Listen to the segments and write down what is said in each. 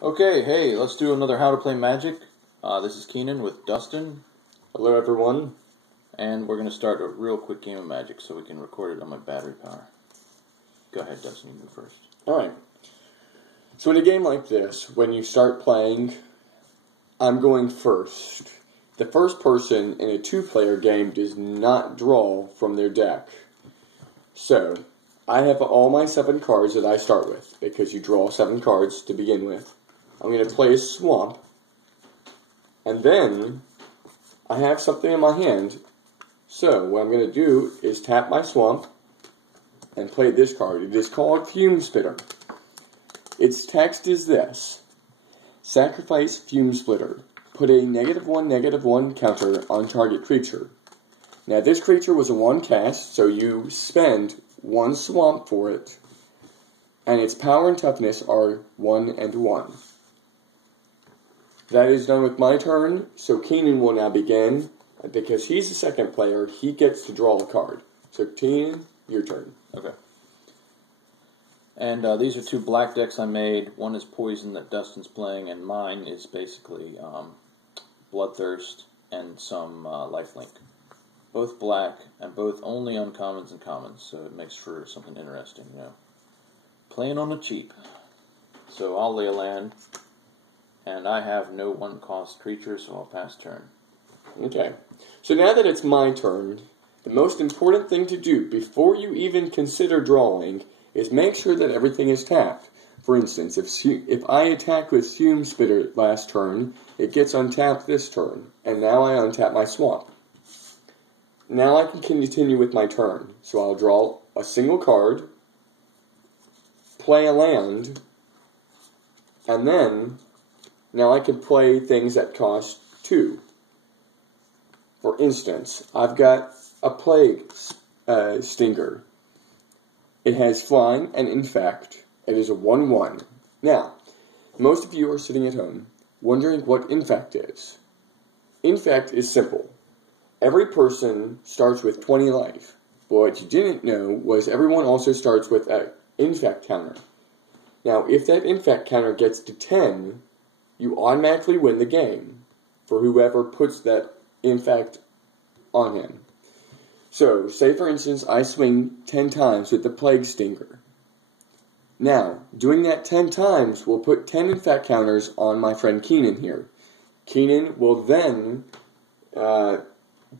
Okay, hey, let's do another How to Play Magic. This is Keenan with Dustin. Hello everyone. And we're going to start a real quick game of Magic so we can record it on my battery power. Go ahead, Dustin, you go first. Alright. So in a game like this, when you start playing, I'm going first. The first person in a two-player game does not draw from their deck. So, I have all my 7 cards that I start with, because you draw 7 cards to begin with. I'm going to play a swamp, and then I have something in my hand. So, what I'm going to do is tap my swamp and play this card. It is called Fume Spitter. Its text is this: sacrifice Fume Splitter. Put a -1/-1 counter on target creature. Now, this creature was a 1 cast, so you spend 1 swamp for it, and its power and toughness are 1 and 1. That is done with my turn, so Keenan will now begin. Because he's the second player, he gets to draw a card. So Keenan, your turn. Okay. And these are 2 black decks I made. One is Poison that Dustin's playing, and mine is basically Bloodthirst and some Lifelink. Both black, and both only uncommons and commons, so it makes for something interesting, you know. Playing on the cheap. So I'll lay a land. And I have no 1-cost creature, so I'll pass turn. Okay. So now that it's my turn, the most important thing to do before you even consider drawing is make sure that everything is tapped. For instance, if I attack with Fume Spitter last turn, it gets untapped this turn, and now I untap my swamp. Now I can continue with my turn. So I'll draw a single card, play a land, and then now I can play things that cost 2. For instance, I've got a Plague Stinger. It has Flying and Infect. It is a 1/1. Now, most of you are sitting at home wondering what Infect is. Infect is simple. Every person starts with 20 life. But what you didn't know was everyone also starts with an Infect counter. Now, if that Infect counter gets to 10, you automatically win the game for whoever puts that Infect on him. So, say for instance, I swing 10 times with the Plague Stinger. Now, doing that 10 times will put 10 Infect counters on my friend Keenan here. Keenan will then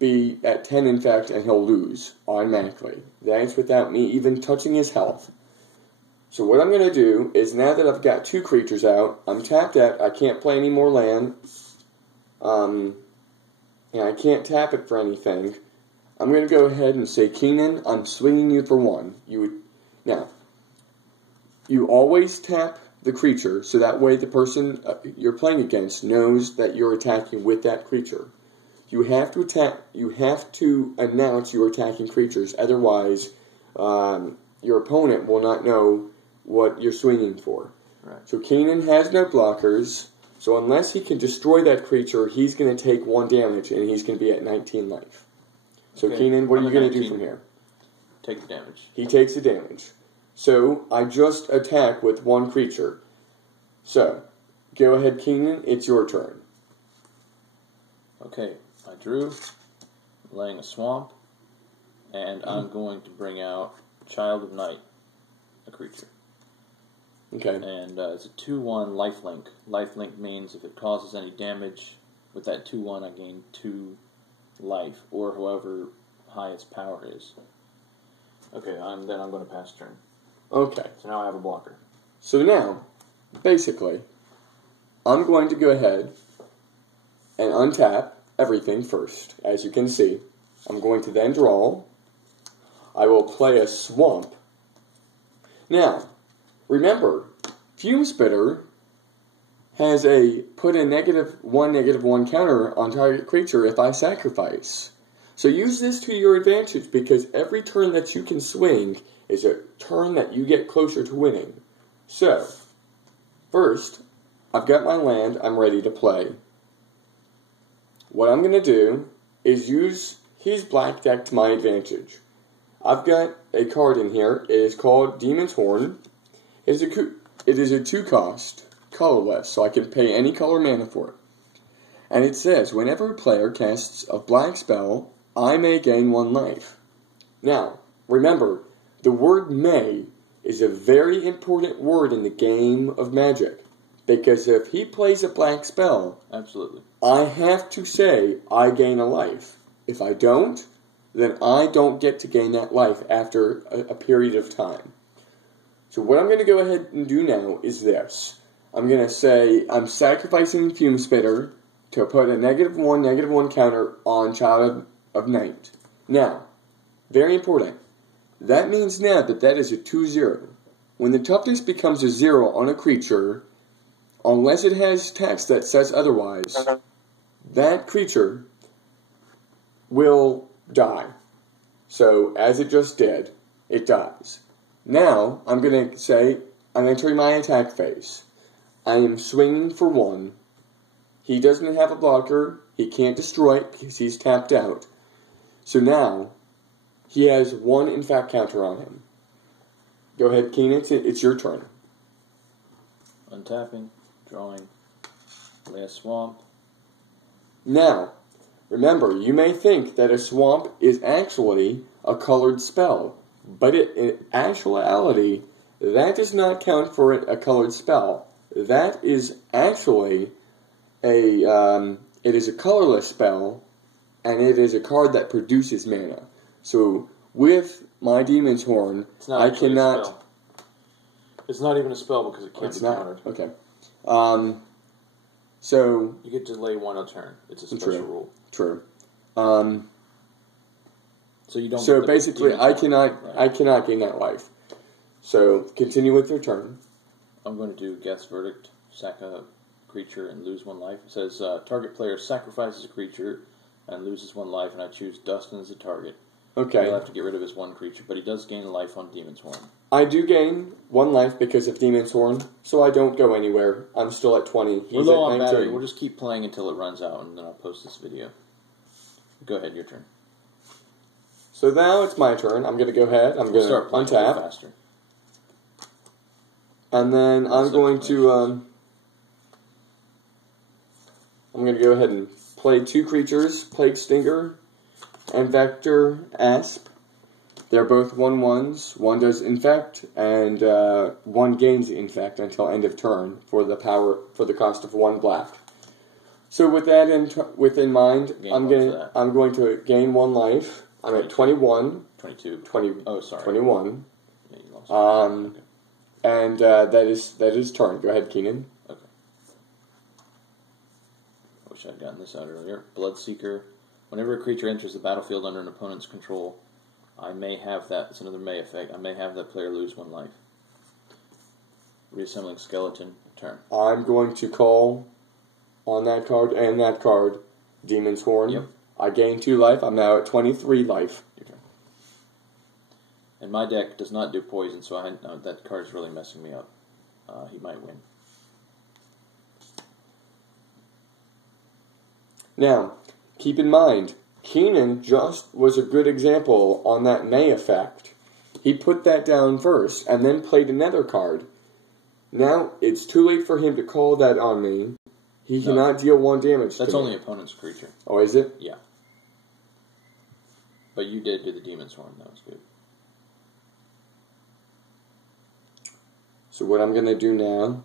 be at 10 Infect and he'll lose automatically. That's without me even touching his health. So what I'm going to do is, now that I've got 2 creatures out, I'm tapped out, I can't play any more land, and I can't tap it for anything. I'm going to go ahead and say, Keenan, I'm swinging you for 1. Now, you always tap the creature, so that way the person you're playing against knows that you're attacking with that creature. You have to announce you're attacking creatures, otherwise your opponent will not know what you're swinging for. Right. So Keenan has no blockers, so unless he can destroy that creature, he's going to take 1 damage, and he's going to be at 19 life. So okay. Keenan, what are you going to do from here? Take the damage. He takes the damage. So I just attack with 1 creature. So, go ahead, Keenan, it's your turn. Okay, I drew, laying a swamp, and I'm going to bring out Child of Night, a creature. Okay. And it's a 2/1 lifelink. Lifelink means if it causes any damage with that 2/1, I gain 2 life, or however high its power is. Okay, then I'm going to pass turn. Okay. So now I have a blocker. So now, basically, I'm going to go ahead and untap everything first. As you can see, I'm going to then draw. I will play a swamp. Now, remember, Fume Spitter has a put a -1/-1 counter on target creature if I sacrifice. So use this to your advantage, because every turn that you can swing is a turn that you get closer to winning. So, first, I've got my land I'm ready to play. What I'm going to do is use his black deck to my advantage. I've got a card in here. It is called Demon's Horn. It is a 2-cost. colorless, so I can pay any color mana for it. And it says, whenever a player casts a black spell, I may gain 1 life. Now, remember, the word may is a very important word in the game of Magic. Because if he plays a black spell, absolutely, I have to say I gain a life. If I don't, then I don't get to gain that life after a period of time. So what I'm going to go ahead and do now is this. I'm going to say I'm sacrificing Fume Spitter to put a -1 counter on Child of Night. Now, very important. That means now that is a 2/0. When the toughness becomes a 0 on a creature, unless it has text that says otherwise, that creature will die. So, as it just did, it dies. Now, I'm going to say, I'm entering my attack phase. I am swinging for 1. He doesn't have a blocker. He can't destroy it because he's tapped out. So now, he has 1 infect counter on him. Go ahead, Keenan. It's your turn. Untapping, drawing, play a swamp. Now, remember, you may think that a swamp is actually a colored spell, but in actuality, that does not count for a colored spell. That is actually it is a colorless spell, and it is a card that produces mana. So, with my Demon's Horn, I cannot... A spell. It's not even a spell because it can't be countered. Okay. So... You get to delay 1 a turn. It's a special rule. True. So you don't... So basically, I cannot gain that life. So, continue with your turn. I'm going to do Guess Verdict, sack a creature, and lose 1 life. It says, target player sacrifices a creature and loses 1 life, and I choose Dustin as the target. Okay. He'll have to get rid of his 1 creature, but he does gain life on Demon's Horn. I do gain 1 life because of Demon's Horn, so I don't go anywhere. I'm still at 20. We're low on battery. We'll just keep playing until it runs out, and then I'll post this video. Go ahead, your turn. So now it's my turn. I'm going to go ahead. I'm going to untap. Faster. And then I'm going to go ahead and play 2 creatures, Plague Stinger and Vector Asp. They're both 1/1s. One does infect, and 1 gains infect until end of turn for the cost of 1 black. So with that in mind, I'm going to gain 1 life. I'm at 21. 22. 20. Oh, sorry. 21. Yeah, you lost. Okay. And that is turn. Go ahead, Keenan. Okay. I wish I'd gotten this out earlier. Bloodseeker. Whenever a creature enters the battlefield under an opponent's control, I may have that. It's another May effect. I may have that player lose 1 life. Reassembling Skeleton. Turn. I'm going to call on that card and that card, Demon's Horn. Yep. I gain 2 life. I'm now at 23 life. Your turn. And my deck does not do poison, so that card is really messing me up. He might win. Now, keep in mind, Keenan just was a good example on that May effect. He put that down first, and then played another card. Now, it's too late for him to call that on me. He cannot deal 1 damage to me. That's only opponent's creature. Oh, is it? Yeah. But you did do the Demon's Horn. That was good. So what I'm going to do now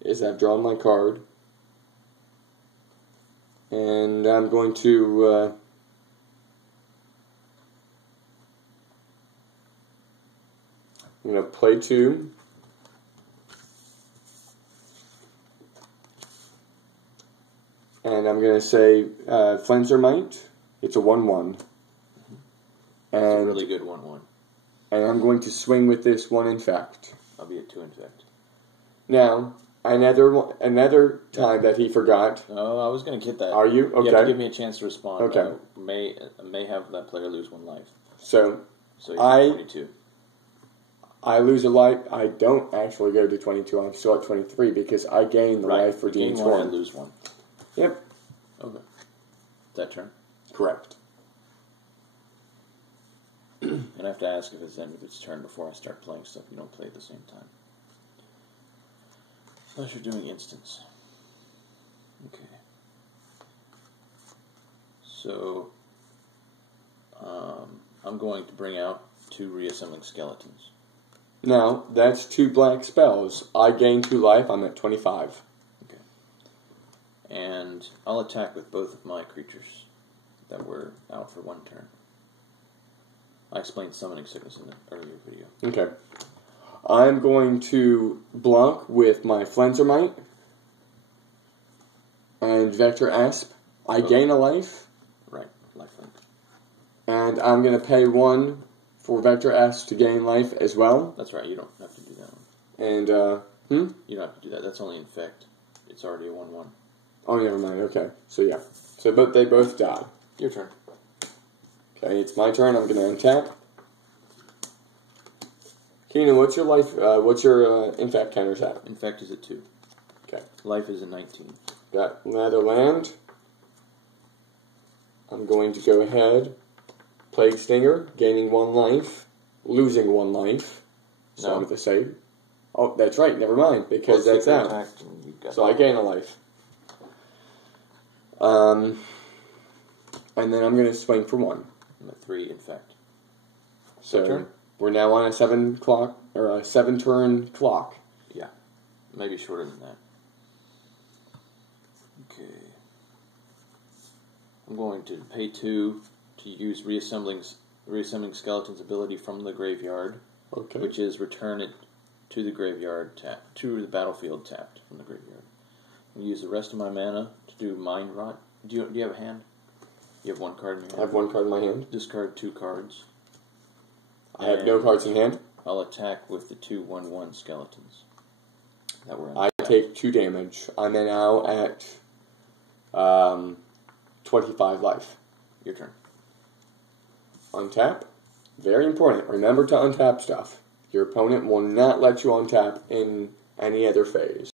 is I've drawn my card. And I'm going to... I'm going to play 2. And I'm going to say Flenser Might. It's a 1/1. It's a really good 1/1. And I'm going to swing with this 1 infect. I'll be at 2 infect. Now, another time that he forgot. Oh, I was going to get that. Are you? Okay. You have to give me a chance to respond. Okay. May have that player lose 1 life. So you're at 22. I lose a life. I don't actually go to 22. I'm still at 23 because I gain the life for Demon's Horn. And lose 1. Yep. Okay. That turn? Correct. And I have to ask if it's the end of its turn before I start playing stuff you don't play at the same time. Unless you're doing instants. Okay. So, I'm going to bring out 2 reassembling skeletons. Now, that's 2 black spells. I gain 2 life, I'm at 25. Okay. And I'll attack with both of my creatures that were out for 1 turn. I explained summoning sickness in the earlier video. Okay. I'm going to block with my Flensermite and Vector Asp. I gain a life. Right, lifelink. And I'm going to pay 1 for Vector Asp to gain life as well. That's right, you don't have to do that one. And, You don't have to do that. That's only infect. It's already a 1/1. Oh, never mind. Okay. So, yeah. So, but they both die. Your turn. Okay, it's my turn. I'm going to untap. Keenan, what's your life, what's your infect counters at? Infect is at 2. Okay. Life is at 19. Got another land. I'm going to go ahead. Plague Stinger, gaining 1 life, losing 1 life. So I'm at the save. Oh, that's right, never mind, because that's out. So I gain a life. And then I'm going to swing for 1. I'm at 3 infect. So we're now on a 7-turn clock. Yeah, maybe shorter than that. Okay. I'm going to pay 2 to use reassembling skeleton's ability from the graveyard, which is return it to the graveyard to the battlefield tapped from the graveyard. And use the rest of my mana to do Mind Rot. Do you have a hand? You have 1 card in your hand. I have 1 card in my hand. Discard 2 cards. I have no cards in hand. I'll attack with the 2 1/1 skeletons that were. I take 2 damage. I'm now at 25 life. Your turn. Untap. Very important. Remember to untap stuff. Your opponent will not let you untap in any other phase.